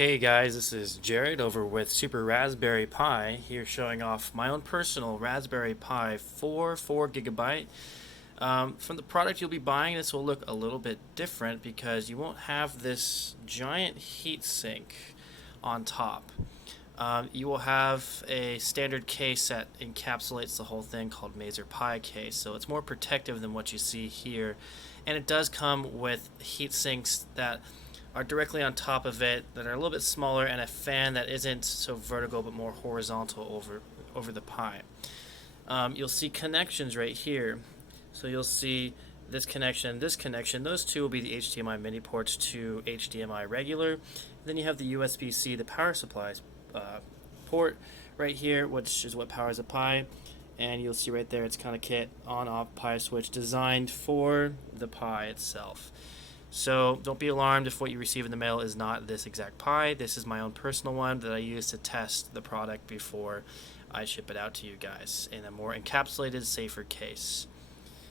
Hey guys, this is Jared over with Super Raspberry Pi here showing off my own personal Raspberry Pi 4 gigabyte. From the product you'll be buying, this will look a little bit different because you won't have this giant heat sink on top. You will have a standard case that encapsulates the whole thing called Mazer Pi case, so it's more protective than what you see here. And it does come with heat sinks that are directly on top of it that are a little bit smaller and a fan that isn't so vertical but more horizontal over the Pi. You'll see connections right here. So you'll see this connection, this connection. Those two will be the HDMI mini ports to HDMI regular. Then you have the USB-C, the power supplies port right here, which is what powers a Pi. And you'll see right there, it's kind of kit on-off Pi switch designed for the Pi itself. So don't be alarmed if what you receive in the mail is not this exact Pi. This is my own personal one that I use to test the product before I ship it out to you guys in a more encapsulated, safer case.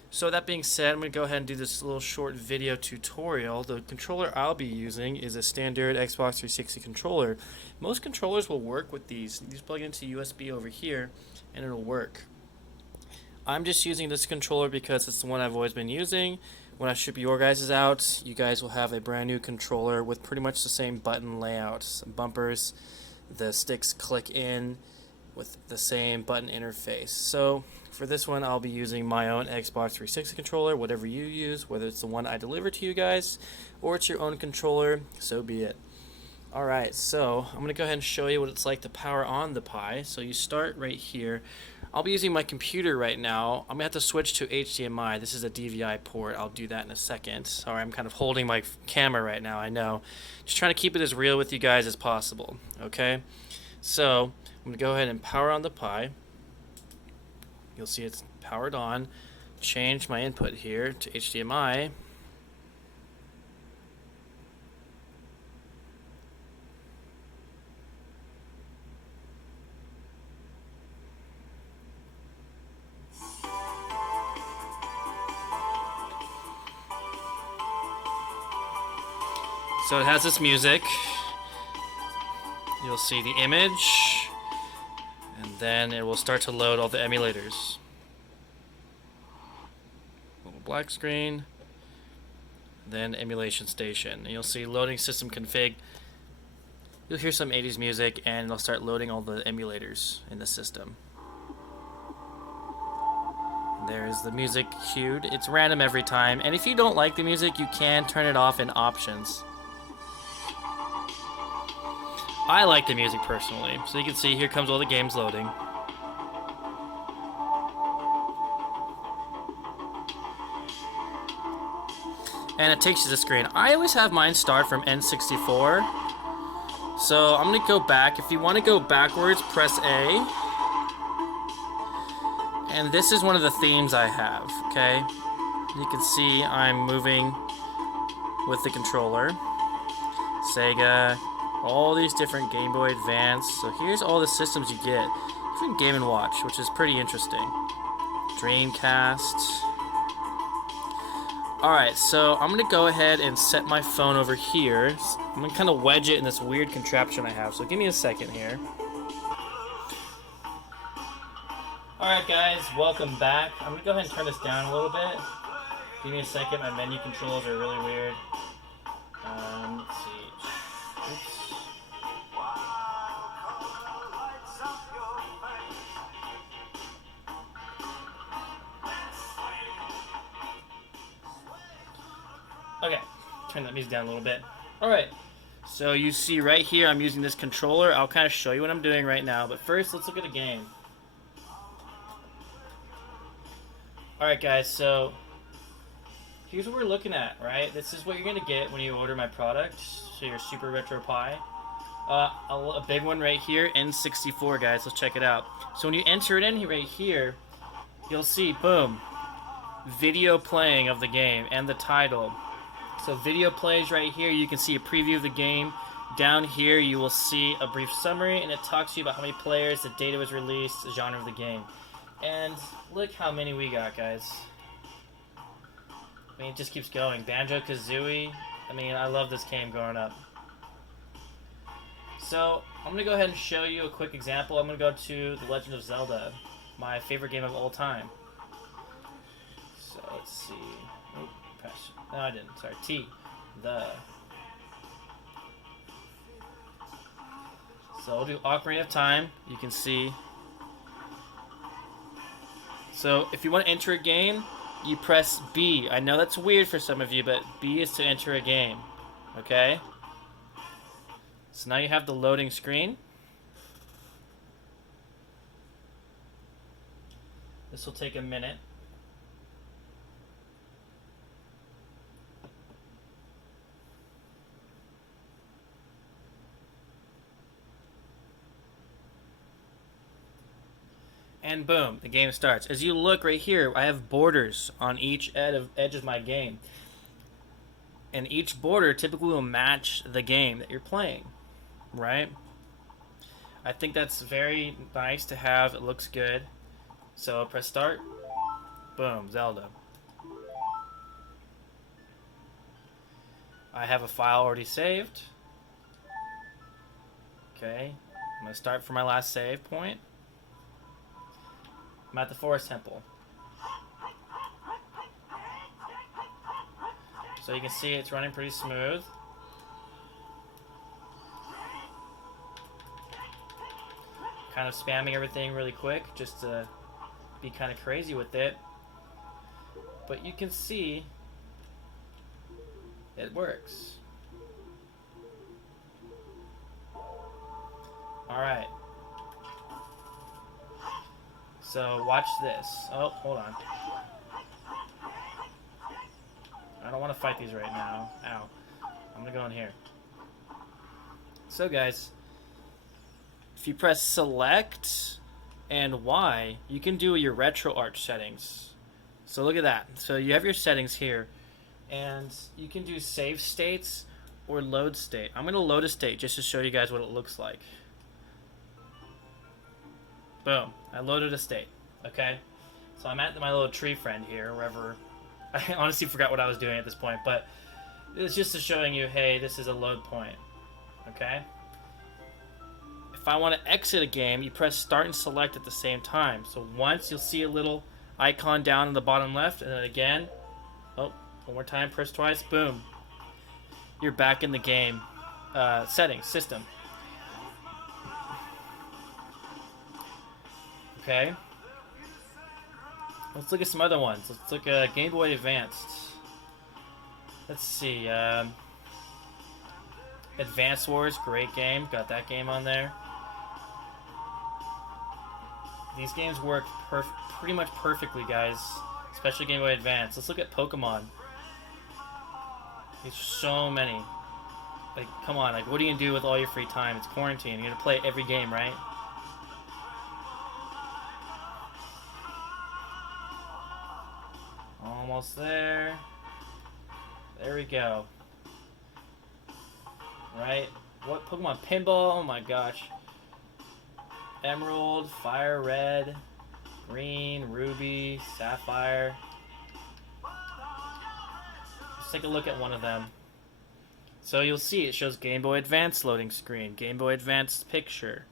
So that being said, I'm going to go ahead and do this little short video tutorial. The controller I'll be using is a standard Xbox 360 controller. Most controllers will work with these. You just plug it into USB over here and it'll work. I'm just using this controller because it's the one I've always been using. When I ship your guys' out, you guys will have a brand new controller with pretty much the same button layout. Some bumpers, the sticks click in with the same button interface. So for this one, I'll be using my own Xbox 360 controller, whatever you use, whether it's the one I deliver to you guys or it's your own controller, so be it. Alright, so I'm going to go ahead and show you what it's like to power on the Pi. So you start right here. I'll be using my computer right now. I'm going to have to switch to HDMI. This is a DVI port. I'll do that in a second. Sorry, I'm kind of holding my camera right now, I know. Just trying to keep it as real with you guys as possible, okay? So I'm going to go ahead and power on the Pi. You'll see it's powered on. Change my input here to HDMI. So it has this music. You'll see the image, and then it will start to load all the emulators. Little black screen, then emulation station. And you'll see loading system config. You'll hear some 80s music, and it'll start loading all the emulators in the system. There's the music queued. It's random every time, and if you don't like the music, you can turn it off in options. I like the music personally. So you can see here comes all the games loading. And it takes you to the screen. I always have mine start from N64. So I'm going to go back. If you want to go backwards, press A. And this is one of the themes I have, okay? You can see I'm moving with the controller. Sega, all these different Game Boy Advance. So here's all the systems you get. Even Game & Watch, which is pretty interesting. Dreamcast. Alright, so I'm going to go ahead and set my phone over here. I'm going to kind of wedge it in this weird contraption I have. So give me a second here. Alright guys, welcome back. I'm going to go ahead and turn this down a little bit. Give me a second, my menu controls are really weird. Let's see. Oops. Okay, turn that music down a little bit. Alright, so you see right here I'm using this controller. I'll kind of show you what I'm doing right now, but first let's look at a game. Alright guys, so here's what we're looking at, right? This is what you're going to get when you order my product, so your Super Retro Pi. A big one right here, N64 guys, let's check it out. So when you enter it in right here, you'll see, boom, video playing of the game and the title. So video plays right here, you can see a preview of the game. Down here you will see a brief summary, and it talks to you about how many players, the date it was released, the genre of the game. And look how many we got, guys. I mean, it just keeps going. Banjo-Kazooie. I mean, I love this game growing up. So I'm gonna go ahead and show you a quick example. I'm gonna go to The Legend of Zelda, my favorite game of all time. So let's see. Oh, press. No, I didn't. Sorry. T. The. So we'll do Ocarina of Time. You can see. So if you want to enter a game, you press B. I know that's weird for some of you, but B is to enter a game. Okay? So now you have the loading screen. This will take a minute. And boom, the game starts. As you look right here, I have borders on each edge of my game. And each border typically will match the game that you're playing, right? I think that's very nice to have. It looks good. So press start. Boom, Zelda. I have a file already saved. Okay, I'm going to start from my last save point. I'm at the Forest Temple. So you can see it's running pretty smooth. Kind of spamming everything really quick just to be kind of crazy with it. But you can see it works. Alright. So watch this. Oh, hold on. I don't want to fight these right now. Ow. I'm gonna go in here. So guys, if you press select and Y, you can do your RetroArch settings. So look at that. So you have your settings here, and you can do save states or load state. I'm gonna load a state just to show you guys what it looks like. Boom, I loaded a state, okay? So I'm at my little tree friend here, wherever. I honestly forgot what I was doing at this point, but it's just to showing you, hey, this is a load point, okay? If I want to exit a game, you press start and select at the same time. So once, you'll see a little icon down in the bottom left, and then again, oh, one more time, press twice, boom. You're back in the game settings, system. Okay. Let's look at some other ones. Let's look at Game Boy Advanced. Let's see. Advance Wars, great game. Got that game on there. These games work pretty much perfectly, guys. Especially Game Boy Advance. Let's look at Pokemon. There's so many. Like, come on. Like, what are you gonna do with all your free time? It's quarantine. You're gonna play every game, right? Almost there. There we go. Right? What Pokemon? Pinball? Oh my gosh. Emerald, Fire Red, Green, Ruby, Sapphire. Let's take a look at one of them. So you'll see it shows Game Boy Advance loading screen, Game Boy Advance picture.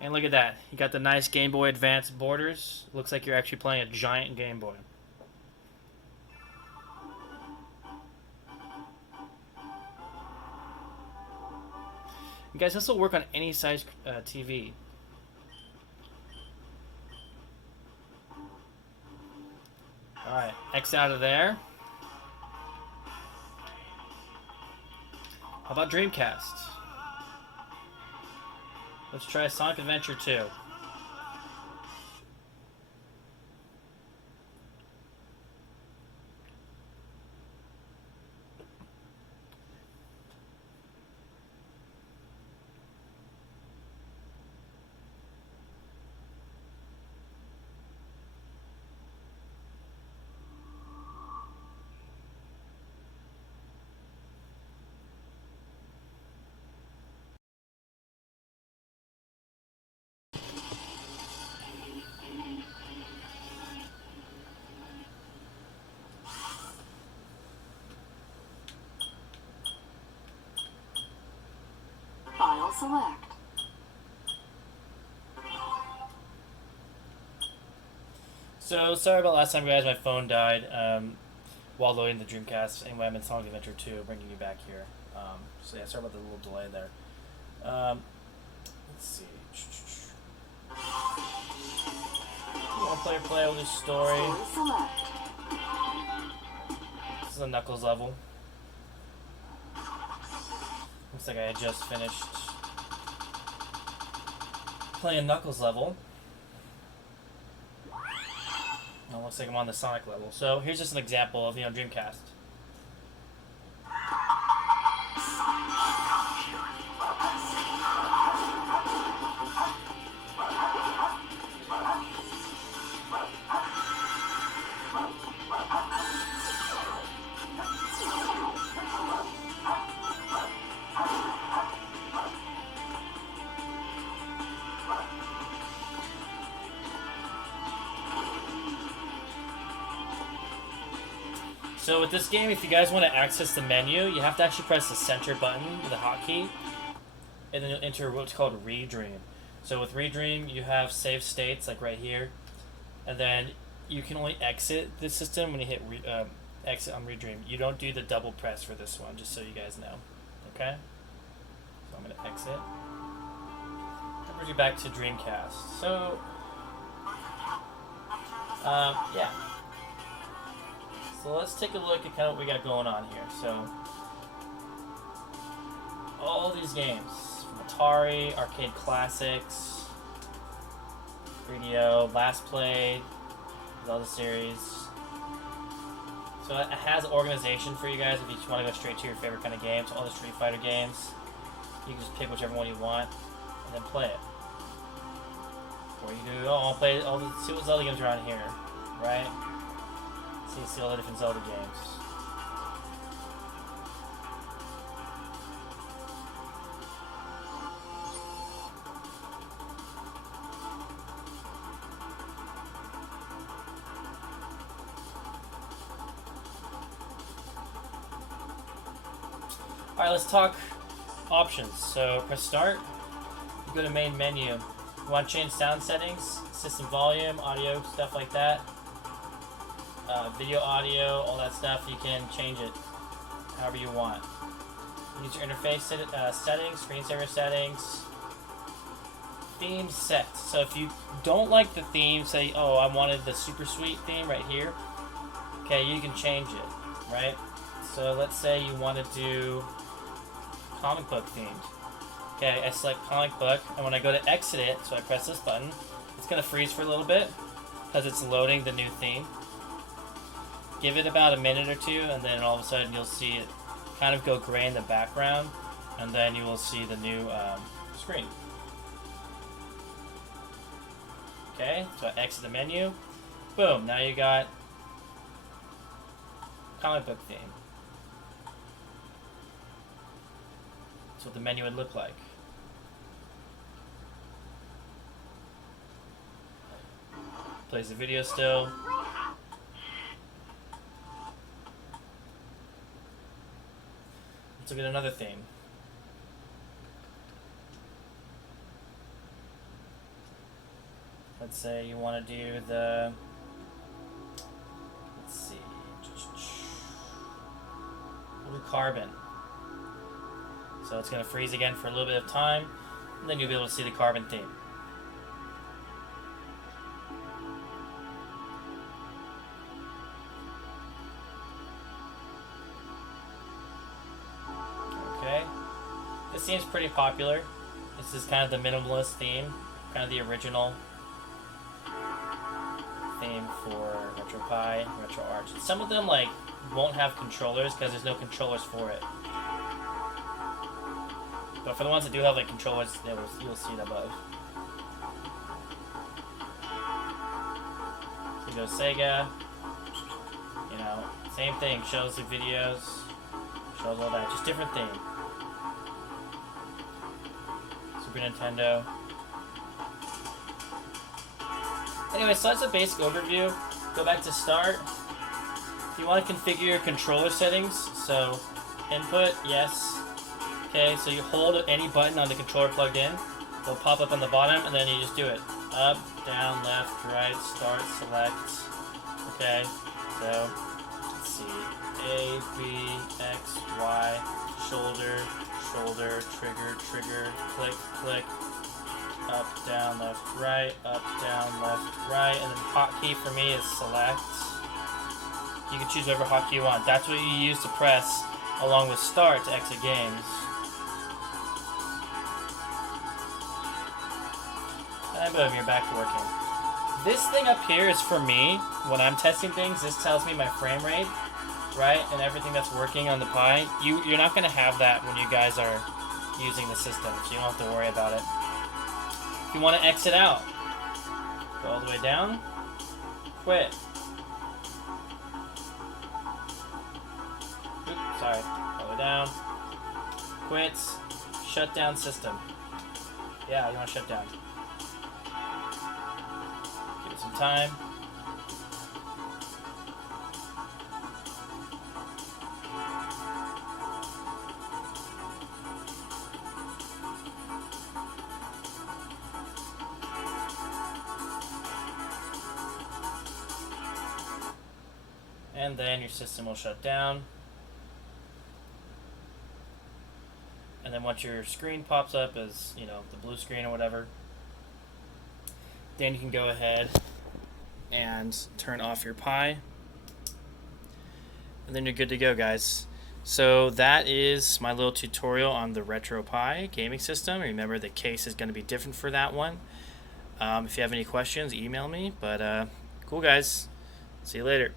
And look at that. You got the nice Game Boy Advance borders. Looks like you're actually playing a giant Game Boy. You guys, this will work on any size TV. Alright, X out of there. How about Dreamcast? Let's try Sonic Adventure 2. select. So, sorry about last time, guys. My phone died while loading the Dreamcast. Anyway, I'm in Sonic Adventure 2, bringing you back here. So, yeah, sorry about the little delay there. Let's see. One player play, we'll do story. Select. This is a Knuckles level. Looks like I had just finished playing Knuckles level. Now, looks like I'm on the Sonic level. So here's just an example of, Dreamcast. So with this game, if you guys want to access the menu, you have to actually press the center button with the hotkey, and then you'll enter what's called Redream. So with Redream, you have save states, like right here, and then you can only exit the system when you hit exit on Redream. You don't do the double press for this one, just so you guys know. Okay? So I'm going to exit. That brings you back to Dreamcast. So, yeah. So let's take a look at kind of what we got going on here. So, all these games, from Atari, Arcade Classics, 3DO, Last Played, Zelda series. So it has organization for you guys if you just want to go straight to your favorite kind of games. All the Street Fighter games, you can just pick whichever one you want and then play it. Or you can do, I'll play all the, see what Zelda games are on here, right? See all the different Zelda games. Alright, let's talk options. So press start, you go to main menu. You want to change sound settings, system volume, audio, stuff like that. Video, audio, all that stuff, you can change it however you want. User interface settings, screensaver settings, theme sets. So if you don't like the theme, say, oh, I wanted the Super Sweet theme right here, okay, you can change it, right? So let's say you want to do comic book themed. Okay, I select comic book, and when I go to exit it, so I press this button, it's going to freeze for a little bit because it's loading the new theme. Give it about a minute or two, and then all of a sudden you'll see it kind of go gray in the background, and then you will see the new screen. Okay, so I exit the menu. Boom, now you got comic book theme. That's what the menu would look like. Plays the video still. Let's look at another theme. Let's say you want to do the, let's see, we'll do carbon. So it's going to freeze again for a little bit of time, and then you'll be able to see the carbon theme. Okay, this seems pretty popular. This is kind of the minimalist theme, kind of the original theme for RetroPie, RetroArch. Some of them like won't have controllers because there's no controllers for it. But for the ones that do have like controllers, you'll see it above. So you go Sega, you know, same thing, shows the videos, shows all that, just different theme. Super Nintendo. Anyway, so that's a basic overview. Go back to start. If you want to configure your controller settings, so input, yes. Okay, so you hold any button on the controller plugged in. It'll pop up on the bottom, and then you just do it. Up, down, left, right, start, select. Okay, so let's see. A, B, X, Y, shoulder, shoulder, trigger, trigger, click, click. Up, down, left, right, up, down, left, right, and then hotkey for me is select. You can choose whatever hotkey you want. That's what you use to press along with start to exit games. And boom, you're back to working. This thing up here is for me. When I'm testing things, this tells me my frame rate, right? And everything that's working on the Pi. You're not going to have that when you guys are using the system, so you don't have to worry about it. If you want to exit out, go all the way down, quit. Oops, sorry, all the way down, quit, shut down system. Yeah, you want to shut down. Give it some time. And then your system will shut down. And then once your screen pops up as, the blue screen or whatever, then you can go ahead and turn off your Pi. And then you're good to go, guys. So that is my little tutorial on the RetroPie gaming system. Remember, the case is going to be different for that one. If you have any questions, email me. But cool, guys. See you later.